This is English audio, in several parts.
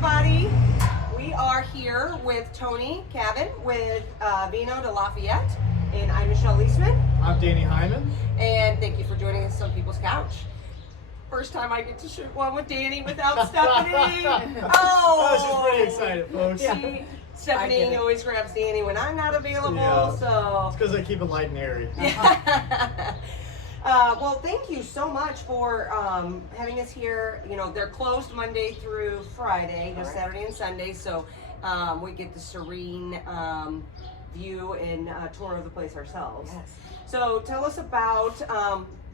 everybody. We are here with Tony Cabin with Vino de Lafayette, and I'm Michelle Leisman. I'm Danny Hyman. And thank you for joining us on People's Couch. First time I get to shoot one with Danny without Stephanie. I was just pretty excited, folks. Stephanie always grabs Danny when I'm not available, so. It's because I keep it light and airy. Well, thank you so much for having us here. You know, they're closed Monday through Friday, just Saturday and Sunday, so we get the serene view and tour of the place ourselves. Yes. So tell us about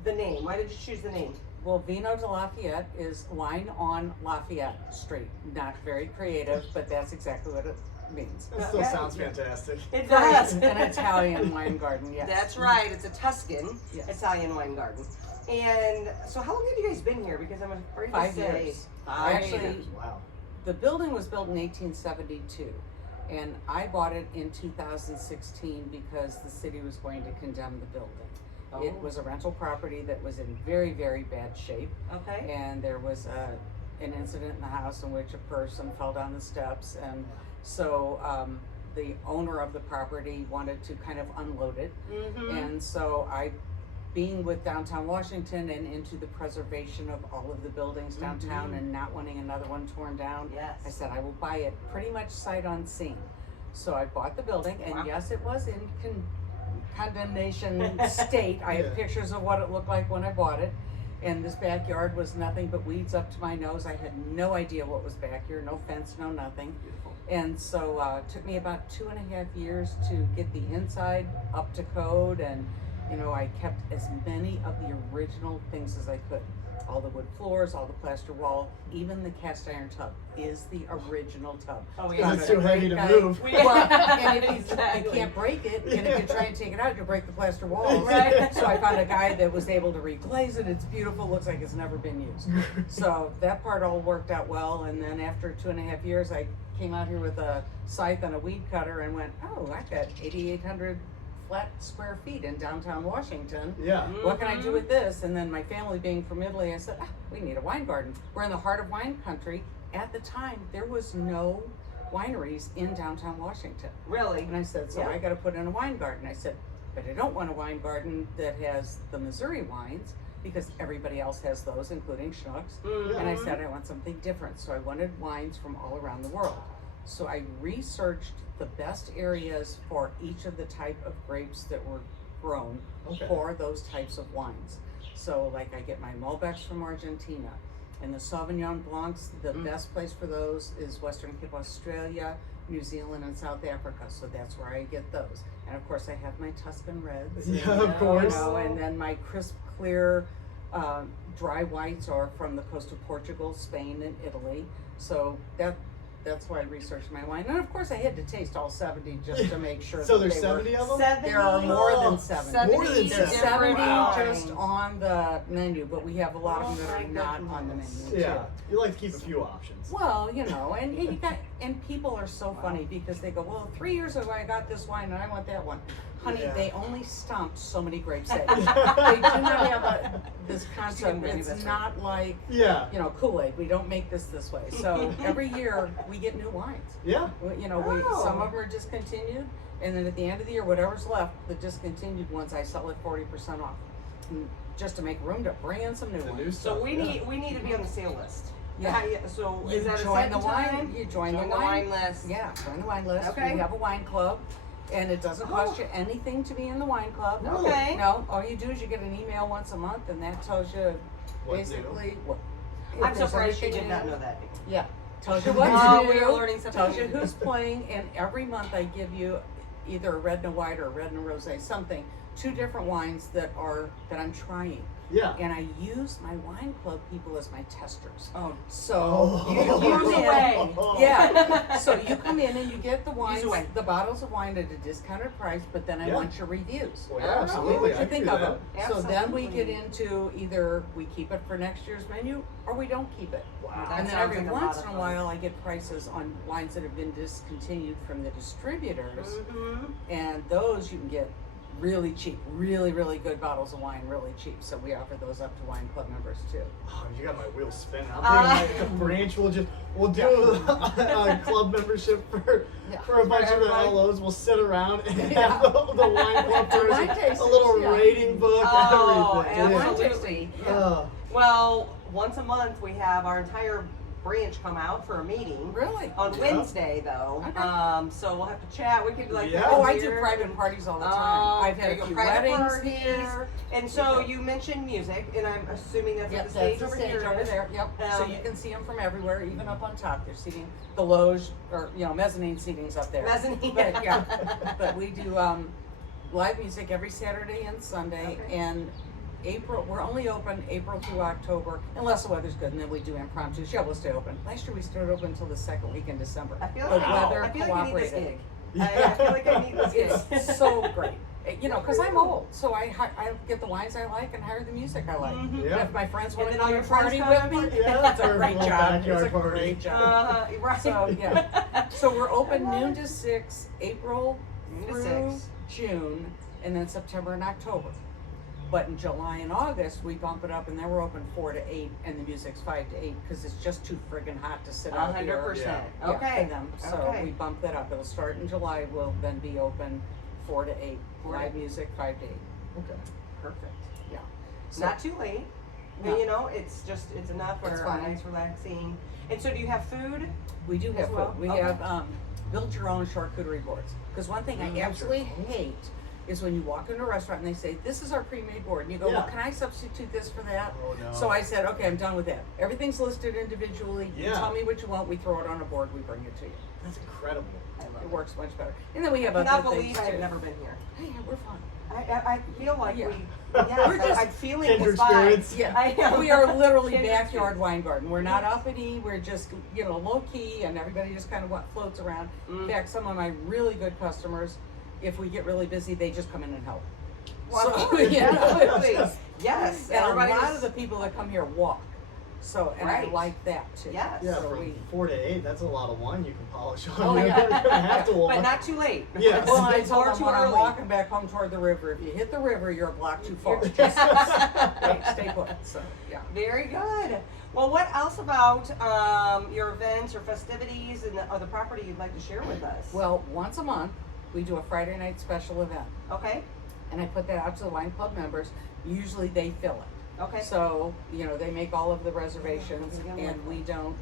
the name. Why did you choose the name? Well, Vino de Lafayette is wine on Lafayette Street. Not very creative, but that's exactly what it means. It still sounds fantastic. It does. An Italian wine garden, yes. That's right. It's a Tuscan Italian wine garden. And so how long have you guys been here? Because I'm afraid to 5 say. years. 5 Actually, years. Wow. The building was built in 1872, and I bought it in 2016 because the city was going to condemn the building. Oh. It was a rental property that was in very, very bad shape. Okay. And there was an incident in the house in which a person fell down the steps, and so the owner of the property wanted to kind of unload it. Mm-hmm. And so being with downtown Washington and into the preservation of all of the buildings downtown and not wanting another one torn down, I said I will buy it pretty much sight unseen. So I bought the building, and yes, it was in condemnation state. I have pictures of what it looked like when I bought it. And this backyard was nothing but weeds up to my nose. I had no idea what was back here, no fence, no nothing. Beautiful. And so it took me about 2.5 years to get the inside up to code, and you know, I kept as many of the original things as I could. All the wood floors, all the plaster wall, even the cast iron tub is the original tub. Oh, Because it's too heavy to move. Well, and if you can't break it, and if you try and take it out, you'll break the plaster wall. Right. So I found a guy that was able to reglaze it. It's beautiful, looks like it's never been used. So that part all worked out well, and then after 2.5 years, I came out here with a scythe and a weed cutter and went, oh, I've got 8,800 flat square feet in downtown Washington. Yeah. What can I do with this? And then my family being from Italy, I said, we need a wine garden. We're in the heart of wine country. At the time, there was no wineries in downtown Washington. Really? And I said, so I got to put in a wine garden. I said, but I don't want a wine garden that has the Missouri wines, because everybody else has those, including Schnucks. And I said, I want something different. So I wanted wines from all around the world. So I researched the best areas for each of the type of grapes that were grown for those types of wines. So like I get my Malbecs from Argentina, and the Sauvignon Blancs, the best place for those is Western Cape, Australia, New Zealand, and South Africa. So that's where I get those. And of course I have my Tuscan Reds. Yeah, of course. You know, and then my crisp, clear, dry whites are from the coast of Portugal, Spain, and Italy. So that's why I researched my wine. And of course I had to taste all 70 just to make sure. So that there's 70 of them? 70? There are more than 70. More than There's 70. 70 Wow. just on the menu, but we have a lot of them that are not on the menu Yeah. too. You like to keep a few options. Well, you know, and you got, and people are so funny because they go, well, 3 years ago I got this wine and I want that one. Honey, they only stomped so many grapes in. They do not have this concept. It's not like, you know, Kool-Aid. We don't make this way. So every year we get new wines. Yeah. You know, some of them are discontinued, and then at the end of the year, whatever's left, the discontinued ones, I sell at 40% off, just to make room to bring in some new ones. So we need to be on the sale list. Yeah. So You is that join a the second wine. time? You join the wine list. Yeah, join the wine list. Okay. We have a wine club, and it doesn't cost you anything to be in the wine club. Okay. No, all you do is you get an email once a month, and that tells you What basically what. I'm if there's surprised you anything did not in- know that. Yeah, tells you what Oh, to we do. are learning something Tells you new. who's playing, and every month I give you either a red and a white or a red and a rosé, something. 2 different wines that I'm trying. Yeah. And I use my wine club people as my testers. Oh. So you Use come in, away. yeah. So you come in and you get the wines, away. the bottles of wine at a discounted price, but then I want your reviews. Well, Oh, absolutely. What I you can think do of that. them. So then we Absolutely. get into either we keep it for next year's menu or we don't keep it. Wow. That And then sounds every like a once lot in of a fun. while I get prices on wines that have been discontinued from the distributors. Mm-hmm. And those you can get really cheap, really, really good bottles of wine, really cheap. So we offer those up to wine club members too. Oh, you got my wheels spinning. I'm thinking like the branch we'll do a club membership for a bunch of the LOs. We'll sit around and have the wine club Wine person, tastings, a little yeah. rating book, Oh, everything. Yeah. absolutely. Oh. Well, once a month we have our entire branch come out for a meeting. Really? On Yeah. Wednesday though. Okay. So we'll have to chat. We could like Yeah. come Oh, I do here. private parties all the Oh, time. I've there had you a go, few private weddings parties. here. And so Yeah. you mentioned music, and I'm assuming that's Yep, at the that's stage the over stage here. over there. Yep. So you can see them from everywhere, even up on top. They're seating the loge or mezzanine seating's up there. Mezzanine. But yeah, but we do live music every Saturday and Sunday, Okay. and April, we're only open April through October, unless the weather's good, and then we do impromptus. Yeah, we'll stay open. Last year we stayed open until the second week in December. I feel The like weather I feel like I need this cooperated. gig. I feel like I need this gig. It's so great. Because I'm old, so I get the wines I like and hire the music I like. Mhm. Yeah. And if my friends want And to then all come your and friends party come with me, and party. it's a Yeah. great Little job. It's backyard a party. great job. Right. So yeah, so we're open I love noon it. to 6, April Noon to through 6. June, and then September and October. But in July and August, we bump it up, and then we're open 4 to 8, and the music's 5 to 8 because it's just too friggin' hot to sit out here. 100%. Yeah, Okay. for them. So Okay. we bump that up. It'll start in July. We'll then be open 4 to 8. 4 to Live 8. music 5 to 8. Okay. Perfect. Yeah. So Not too late. No. You know, it's enough for It's a fine. nice relaxing. And so do you have food? we do as have well? food. We Okay. have build your own charcuterie boards. Because one thing I absolutely hate is when you walk into a restaurant and they say, "This is our pre-made board," and you go, Yeah. "Well, can I substitute this for that?" Oh no. So I said, "Okay, I'm done with that. Everything's listed individually. You Yeah. tell me what you want. We throw it on a board. We bring it to you. That's incredible. I love It it. works much better." And then we have I cannot other things believe I have too. never been here. Hey, we're fun. I feel like Yeah. we're just I'm feeling kindred this vibe. spirits. Yeah, I know. we are literally Kindred backyard spirits. wine garden. We're not uppity. We're just low key, and everybody just kind of floats around. Mm. In fact, some of my really good customers, if we get really busy, they just come in and help. Well, of So, course, you know, absolutely. it's just- Yes. And a everybody lot is- of the people that come here walk. So, and I Right. like that too. Yes. Yeah, So from we, 4 to 8, that's a lot of wine you can polish on. Oh, You're yeah. gonna have to walk. But not too late. Yes. well, I It's told far them too when I'm early. walking back home toward the river, if you hit the river, you're a block too far. You're- Just stay put. So, yeah. Very good. Well, what else about your events or festivities or the property you'd like to share with us? Well, once a month, we do a Friday night special event. Okay. And I put that out to the wine club members. Usually they fill it. Okay. So, they make all of the reservations and we don't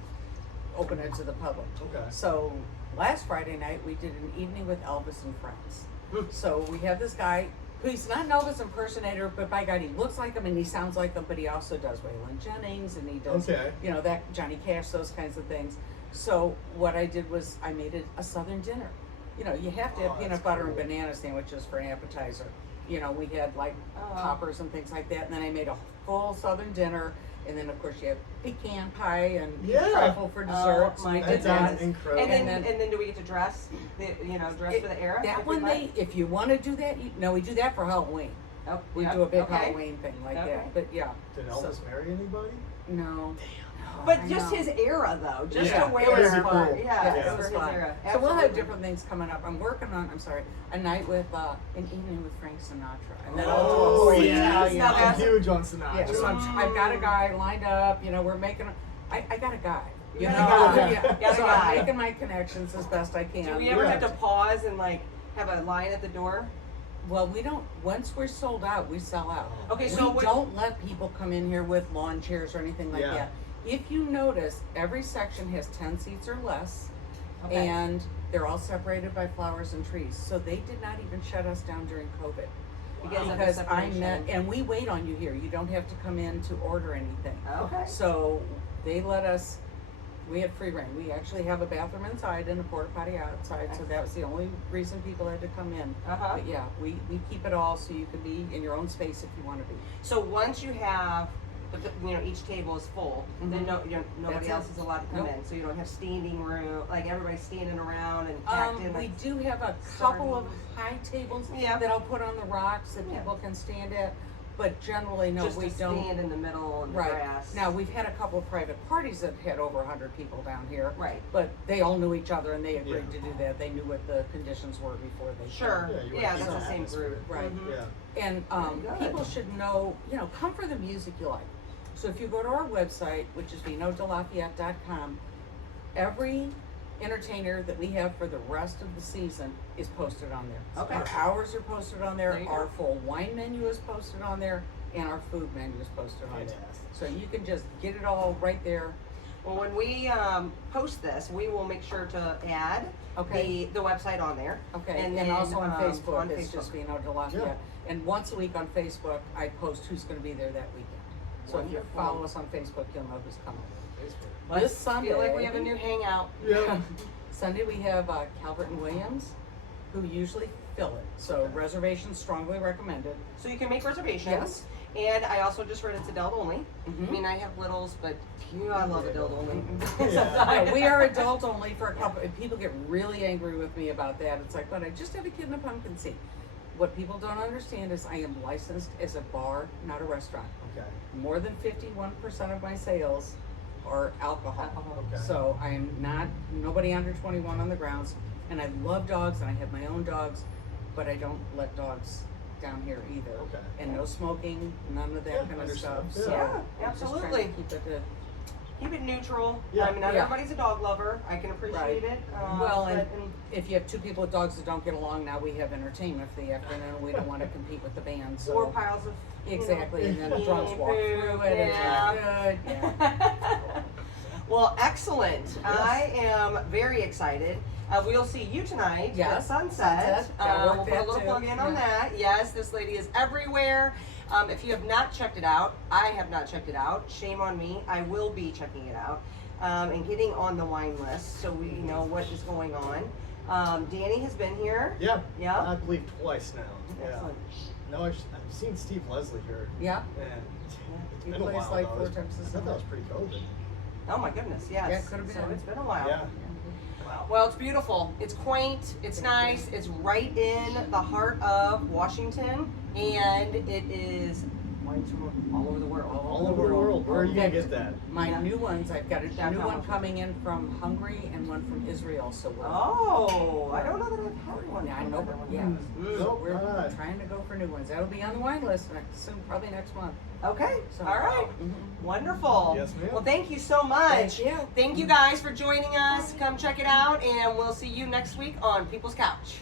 open it to the public. Okay. So, last Friday night we did an evening with Elvis and friends. Hmm. So, we have this guy who's not an Elvis impersonator, but by God, he looks like him and he sounds like him, but he also does Waylon Jennings and he does, Okay. that Johnny Cash, those kinds of things. So, what I did was I made it a Southern dinner. You have to have Oh, peanut that's butter and cool. banana sandwiches for an appetizer. We had like Oh. poppers and things like that, and then I made a full Southern dinner, and then of course you have pecan pie and Yeah. trifle for dessert. So my we That did sounds that. incredible. And And then do we get to dress? Dress for the era? That if we one, like? if you want to do that, we do that for Halloween. Oh, We yeah, do a big okay. Halloween thing like Okay. that. But yeah, Did Elvis marry anybody? no. But I just know. his era, though, just Yeah, to wear. it was for- cool. Yeah, it for was his fun. era. So we'll have Absolutely. different things coming up. I'm working on, a night with, an evening with Frank Sinatra. And then I'll Oh, do a yes. Italian. Now I'm that's- huge on Sinatra. Yeah, so I've got a guy lined up, we're making, I got a guy. You got a guy. Yeah. Got a So guy. I'm making my connections as best I can. Do we ever Yeah. have to pause and have a line at the door? Well, we don't, once we're sold out, we sell out. Okay, so we what- don't let people come in here with lawn chairs or anything like Yeah. that. If you notice, every section has 10 seats or less, Okay. and they're all separated by flowers and trees. So they did not even shut us down during COVID. Because of the Because I separation. met, and we wait on you here. You don't have to come in to order anything. Okay. So they let us, we had free reign. We actually have a bathroom inside and a porta potty outside, so that was the only reason people had to come in. Uh-huh. But yeah, we keep it all so you can be in your own space if you want to be. So once you have, each table is full, then nobody That's else it. is allowed to come Nope. in. So you don't have standing room, like everybody's standing around and packed in. We like- do have a couple of high tables Yeah. that I'll put on the rocks that Yeah. people can stand at, but generally, no, just we to don't. stand in the middle in the Right. grass. Now, we've had a couple of private parties that had over 100 people down here. Right. But they all knew each other and they agreed Yeah. to do that. They knew what the conditions were before they came. Sure. Yeah, you Yeah, wanna that's keep the same atmosphere. group. Right. Mhm. Yeah. And Very good. people should know, come for the music you like. So if you go to our website, which is vinodelafayette.com, every entertainer that we have for the rest of the season is posted on there. Okay. Our hours are posted on there, There you go. our full wine menu is posted on there, and our food menu is posted on there. Fantastic. So you can just get it all right there. Well, when we post this, we will make sure to add Okay. the website on there. Okay, And and then, also on Facebook, on it's Facebook. just Vino de Lafayette. Yeah. And once a week on Facebook, I post who's gonna be there that weekend. So if you Wonderful. follow us on Facebook, you'll know who's coming. Let's This Sunday, feel like we have a new hangout. Yeah. Sunday we have Calvert and Williams, who usually fill it. So reservations strongly recommended. So you can make reservations. Yes. And I also just read it's adult only. Mhm. I mean, I have littles, but I love adult only. Yeah. No, we are adult only for a couple. And people get really angry with me about that. It's like, but I just have a kid in a pumpkin seat. What people don't understand is I am licensed as a bar, not a restaurant. Okay. More than 51% of my sales are alcohol. Okay. So I am not, nobody under 21 on the grounds, and I love dogs, and I have my own dogs, but I don't let dogs down here either. Okay. And no smoking, none of that Yeah, kind of understood. stuff. So Yeah, I'm just trying to absolutely. keep it Keep it neutral. Yeah. I mean, not Yeah. everybody's a dog lover. I can appreciate it. Well, but- if you have two people with dogs that don't get along, now we have entertainment for the afternoon. We don't want to compete with the band. So or piles of exactly, and then the pee drunks and walk through poop, it. It's yeah. not good. Yeah. Well, excellent. I am very excited. We'll see you tonight at Yes, Sunset. Gotta work We'll put a that little too. plug in on Yeah. that. Yes, this lady is everywhere. If you have not checked it out, I have not checked it out. Shame on me. I will be checking it out and getting on the wine list so we know what is going on. Danny has been here. Yeah. Yeah. I believe twice now. Yeah. Excellent. No, I've seen Steve Leslie here. Yeah. And it's He been a plays while. like though. 4 times a I thought summer. that was pre-COVID. Oh my goodness, yes. Yeah, it could have So been. it's been a while. Yeah. Wow. Well, it's beautiful. It's quaint. It's nice. It's right in the heart of Washington, and it is wines from all over the world. All over the world. Where are you gonna get that? My Yeah. new ones, I've got a new Downtown one Washington. coming in from Hungary and one from Israel. So we're Oh, I don't know that I've had one. Yeah, I from know, that one. yeah. Mm. So Nope, we're alright. trying to go for new ones. That'll be on the wine list soon, probably next month. Okay. So, All right. Mhm. Wonderful. Yes, ma'am. Well, thank you so much. Thank you. Thank you guys for joining us. Come check it out, and we'll see you next week on People's Couch.